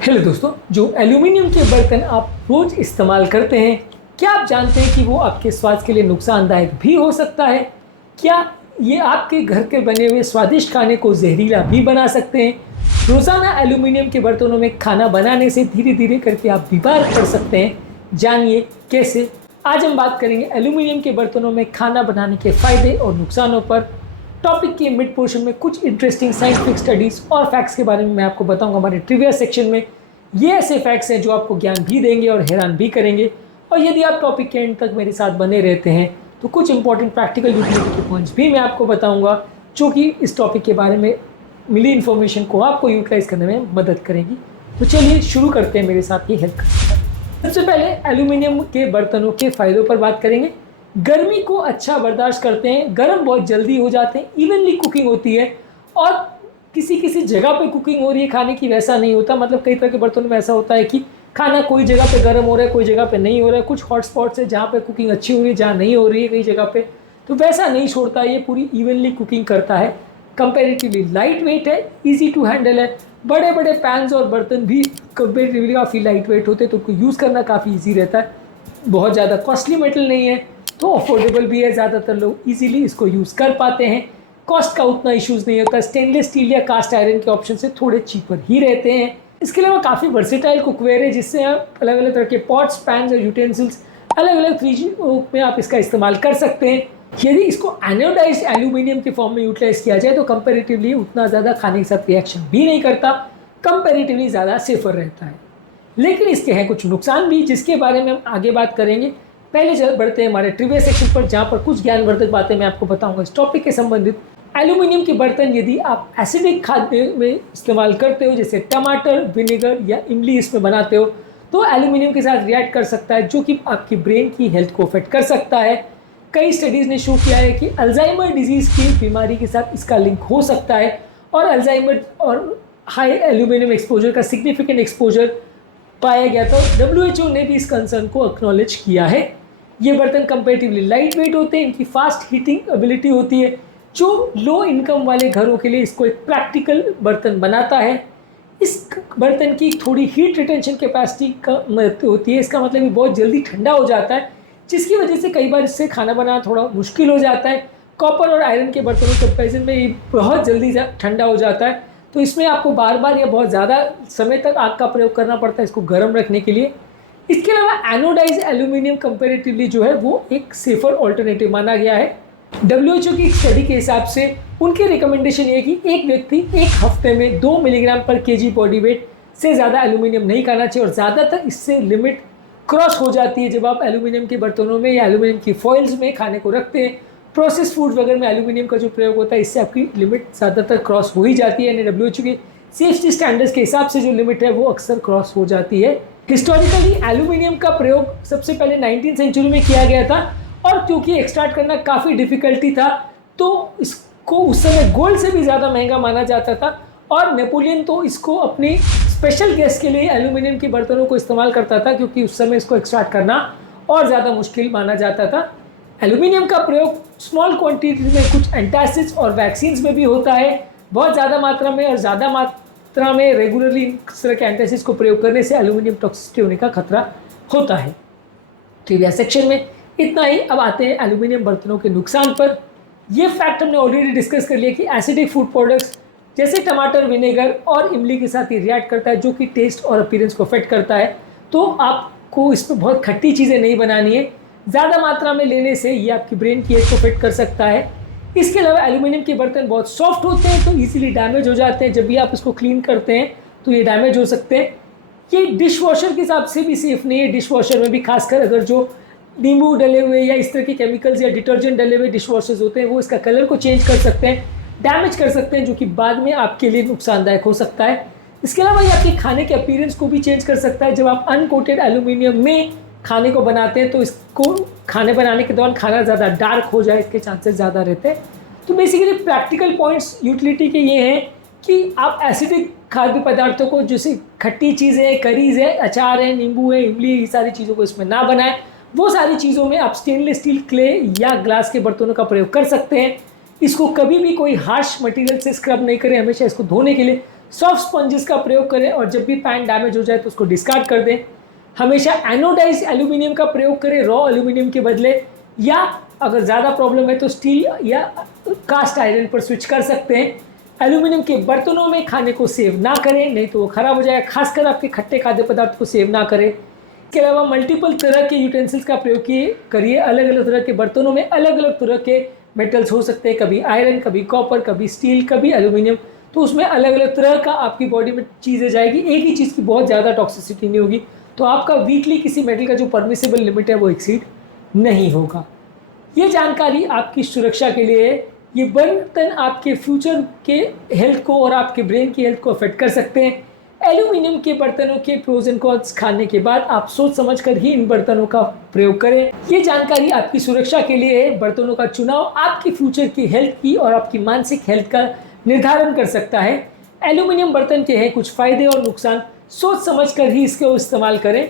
Hello दोस्तों, जो aluminium के बर्तन आप रोज इस्तेमाल करते हैं, क्या आप जानते हैं कि वो आपके स्वास्थ्य के लिए नुकसानदायक भी हो सकता है? क्या ये आपके घर के बने हुए स्वादिष्ट खाने को जहरीला भी बना सकते हैं? रोज़ाना एल्यूमिनियम के बर्तनों में खाना बनाने से धीरे धीरे करके आप बीमार पड़ सकते हैं। जानिए कैसे। आज हम बात करेंगे एल्यूमिनियम के बर्तनों में खाना बनाने के फायदे और नुकसानों पर। टॉपिक के मिड पोर्शन में कुछ इंटरेस्टिंग साइंटिफिक स्टडीज और फैक्ट्स के बारे में मैं आपको बताऊंगा हमारे ट्रिविया सेक्शन में। ये ऐसे फैक्ट्स हैं जो आपको ज्ञान भी देंगे और हैरान भी करेंगे। और यदि आप टॉपिक के एंड तक मेरे साथ बने रहते हैं तो कुछ इंपॉर्टेंट प्रैक्टिकल यूटिलिटी के पॉइंट्स भी मैं आपको बताऊंगा, जो कि इस टॉपिक के बारे में मिली इन्फॉर्मेशन को आपको यूटिलाइज करने में मदद करेगी। तो चलिए शुरू करते हैं मेरे साथ ये हेल्प। सबसे पहले एल्यूमिनियम के बर्तनों के फ़ायदों पर बात करेंगे। गर्मी को अच्छा बर्दाश्त करते हैं, गर्म बहुत जल्दी हो जाते हैं, इवनली कुकिंग होती है। और किसी किसी जगह पे कुकिंग हो रही है खाने की, वैसा नहीं होता। मतलब कई तरह के बर्तनों में ऐसा होता है कि खाना कोई जगह पे गर्म हो रहा है, कोई जगह पे नहीं हो रहा है। कुछ हॉट स्पॉट्स है जहाँ पे कुकिंग अच्छी हो रही है, जहाँ नहीं हो रही है कई जगह पे, तो वैसा नहीं छोड़ता। ये पूरी इवनली कुकिंग करता है। कंपेरेटिवली लाइट वेट है, ईजी टू हैंडल है। बड़े बड़े पैन्स और बर्तन भी कंपेरेटिवली काफ़ी लाइट वेट होते हैं, तो उनको यूज़ करना काफ़ी ईजी रहता है। बहुत ज़्यादा कॉस्टली मेटल नहीं है, तो अफोर्डेबल भी है। ज़्यादातर लोग इजीली इसको यूज़ कर पाते हैं। कॉस्ट का उतना इश्यूज़ नहीं होता। स्टेनलेस स्टील या कास्ट आयरन के ऑप्शन से थोड़े चीपर ही रहते हैं। इसके अलावा काफ़ी वर्सेटाइल कुकवेयर है, जिससे आप अलग अलग तरह के पॉट्स, पैन्स और यूटेंसिल्स अलग अलग चीज़ों में आप इसका इस्तेमाल कर सकते हैं। यदि इसको एनोडाइज्ड एल्यूमिनियम के फॉर्म में यूटिलाइज किया जाए तो कंपेरेटिवली उतना ज़्यादा खाने के साथ रिएक्शन भी नहीं करता, कंपेरेटिवली ज़्यादा सेफर रहता है। लेकिन इसके हैं कुछ नुकसान भी, जिसके बारे में हम आगे बात करेंगे। पहले बढ़ते हैं हमारे ट्रिविया सेक्शन पर, जहाँ पर कुछ ज्ञानवर्धक बातें मैं आपको बताऊंगा इस टॉपिक के संबंधित। एल्यूमिनियम के बर्तन यदि आप एसिडिक खाद्य में इस्तेमाल करते हो, जैसे टमाटर, विनेगर या इमली इसमें बनाते हो, तो एल्यूमिनियम के साथ रिएक्ट कर सकता है, जो कि आपकी ब्रेन की हेल्थ को अफेक्ट कर सकता है। कई स्टडीज़ ने शो किया है कि अल्जाइमर डिजीज़ की बीमारी के साथ इसका लिंक हो सकता है। और अल्जाइमर और हाई एल्यूमिनियम एक्सपोजर का सिग्निफिकेंट एक्सपोजर पाया गया था। WHO ने भी इस कंसर्न को एक्नॉलेज किया है। ये बर्तन कंपेरेटिवली लाइट वेट होते हैं, इनकी फास्ट हीटिंग एबिलिटी होती है, जो लो इनकम वाले घरों के लिए इसको एक प्रैक्टिकल बर्तन बनाता है। इस बर्तन की थोड़ी हीट रिटेंशन कैपेसिटी कम होती है। इसका मतलब ये बहुत जल्दी ठंडा हो जाता है, जिसकी वजह से कई बार इससे खाना बनाना थोड़ा मुश्किल हो जाता है। कॉपर और आयरन के बर्तनों के कंपेरिजन में ये बहुत जल्दी ठंडा हो जाता है, तो इसमें आपको बार बार या बहुत ज़्यादा समय तक आग का प्रयोग करना पड़ता है इसको गर्म रखने के लिए। इसके अलावा एनोडाइज्ड एल्यूमिनियम कंपेरेटिवली जो है वो एक सेफर ऑल्टरनेटिव माना गया है। WHO की एक स्टडी के हिसाब से उनकी रिकमेंडेशन ये है कि एक व्यक्ति एक हफ्ते में 2 मिलीग्राम पर केजी बॉडी वेट से ज़्यादा एल्यूमिनियम नहीं खाना चाहिए। और ज़्यादातर इससे लिमिट क्रॉस हो जाती है जब आप एल्यूमिनियम के बर्तनों में या एल्यूमिनियम की फॉइल्स में खाने को रखते हैं। प्रोसेस फूड वगैरह में एल्यूमिनियम का जो प्रयोग होता है, इससे आपकी लिमिट ज़्यादातर क्रॉस हो ही जाती है। यानी WHO के सेफ्टी स्टैंडर्ड्स के हिसाब से जो लिमिट है वो अक्सर क्रॉस हो जाती है। हिस्टोरिकली एल्यूमिनियम का प्रयोग सबसे पहले 19वीं सेंचुरी में किया गया था, और क्योंकि एक्सट्रैक्ट करना काफ़ी डिफिकल्टी था तो इसको उस समय गोल्ड से भी ज़्यादा महंगा माना जाता था। और नेपोलियन तो इसको अपनी स्पेशल गेस्ट के लिए एल्यूमिनियम के बर्तनों को इस्तेमाल करता था, क्योंकि उस समय इसको एक्सट्रैक्ट करना और ज़्यादा मुश्किल माना जाता था। एल्यूमिनियम का प्रयोग स्मॉल क्वांटिटी में कुछ एंटासिड्स और वैक्सीन्स में भी होता है। बहुत ज़्यादा मात्रा में और ज़्यादा मात्रा में रेगुलरली इस तरह के एंटासिड्स को प्रयोग करने से एल्यूमिनियम टॉक्सिसिटी होने का खतरा होता है। ट्रिविया सेक्शन में इतना ही। अब आते हैं एल्यूमिनियम बर्तनों के नुकसान पर। यह फैक्ट हमने ऑलरेडी डिस्कस कर लिया कि एसिडिक फूड प्रोडक्ट्स जैसे टमाटर, विनेगर और इमली के साथ ये रिएक्ट करता है, जो कि टेस्ट और अपीयरेंस को अफेक्ट करता है। तो आपको इसमें बहुत खट्टी चीज़ें नहीं बनानी है। ज़्यादा मात्रा में लेने से ये आपकी ब्रेन की हेल्थ को अफेक्ट कर सकता है। इसके अलावा एल्यूमिनियम के बर्तन बहुत सॉफ्ट होते हैं, तो इजीली डैमेज हो जाते हैं। जब भी आप इसको क्लीन करते हैं तो ये डैमेज हो सकते हैं। ये डिश वॉशर के हिसाब से भी सेफ नहीं है। डिश वॉशर में भी खासकर अगर जो नींबू डले हुए या इस तरह के केमिकल्स या डिटर्जेंट डले हुए डिश वॉशर्स होते हैं, वो इसका कलर को चेंज कर सकते हैं, डैमेज कर सकते हैं, जो कि बाद में आपके लिए नुकसानदायक हो सकता है। इसके अलावा ये आपके खाने के अपीयरेंस को भी चेंज कर सकता है। जब आप अनकोटेड एल्यूमिनियम में खाने को बनाते हैं तो इसको खाने बनाने के दौरान खाना ज़्यादा डार्क हो जाए, इसके चांसेस ज़्यादा रहते हैं। तो बेसिकली प्रैक्टिकल पॉइंट्स यूटिलिटी के ये हैं कि आप एसिडिक खाद्य पदार्थों को, जैसे खट्टी चीज़ें, करीज़ है, अचार है, नींबू है, इमली, ये सारी चीज़ों को इसमें ना बनाएं। वो सारी चीज़ों में आप स्टेनलेस स्टील, क्ले या ग्लास के बर्तनों का प्रयोग कर सकते हैं। इसको कभी भी कोई हार्श मटेरियल से स्क्रब नहीं करें। हमेशा इसको धोने के लिए सॉफ्ट स्पंजेस का प्रयोग करें और जब भी पैन डैमेज हो जाए तो उसको डिस्कार्ड कर दें। हमेशा एनोडाइज एल्यूमिनियम का प्रयोग करें रॉ एल्यूमिनियम के बदले, या अगर ज़्यादा प्रॉब्लम है तो स्टील या कास्ट आयरन पर स्विच कर सकते हैं। एल्यूमिनियम के बर्तनों में खाने को सेव ना करें, नहीं तो वो खराब हो जाएगा, खासकर आपके खट्टे खाद्य पदार्थ को सेव ना करें। इसके अलावा मल्टीपल तरह के यूटेंसिल्स का प्रयोग करिए। अलग अलग तरह के बर्तनों में अलग अलग तरह के मेटल्स हो सकते हैं, कभी आयरन, कभी कॉपर, कभी स्टील, कभी एल्यूमिनियम, तो उसमें अलग अलग तरह का आपकी बॉडी में चीज़ें जाएगी। एक ही चीज़ की बहुत ज़्यादा टॉक्सिसिटी नहीं होगी, तो आपका वीकली किसी मेटल का जो परमिसेबल लिमिट है वो एक्सीड नहीं होगा। ये जानकारी आपकी सुरक्षा के लिए है। ये बर्तन आपके फ्यूचर के हेल्थ को और आपके ब्रेन की हेल्थ को अफेक्ट कर सकते हैं। एल्यूमिनियम के बर्तनों के प्रोज एंड कॉन्स खाने के बाद आप सोच समझकर ही इन बर्तनों का प्रयोग करें। ये जानकारी आपकी सुरक्षा के लिए है। बर्तनों का चुनाव आपकी फ्यूचर की हेल्थ की और आपकी मानसिक हेल्थ का निर्धारण कर सकता है। एल्यूमिनियम बर्तन के हैं कुछ फायदे और नुकसान, सोच समझकर ही इसको इस्तेमाल करें।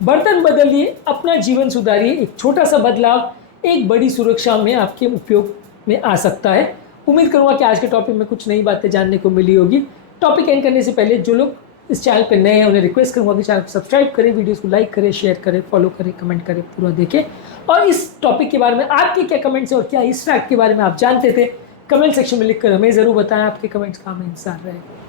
बर्तन बदलिए, अपना जीवन सुधारिए। एक छोटा सा बदलाव एक बड़ी सुरक्षा में आपके उपयोग में आ सकता है। उम्मीद करूंगा कि आज के टॉपिक में कुछ नई बातें जानने को मिली होगी। टॉपिक एंड करने से पहले जो लोग इस चैनल पर नए हैं उन्हें रिक्वेस्ट करूंगा कि चैनल को सब्सक्राइब करें, वीडियोस को लाइक करें, शेयर करें, फॉलो करें, कमेंट करें, पूरा देखें। और इस टॉपिक के बारे में आपके क्या कमेंट्स हैं और क्या इस फैक्ट के बारे में आप जानते थे, कमेंट सेक्शन में लिखकर हमें ज़रूर बताएं। आपके कमेंट्स का हमें इंतजार रहेगा।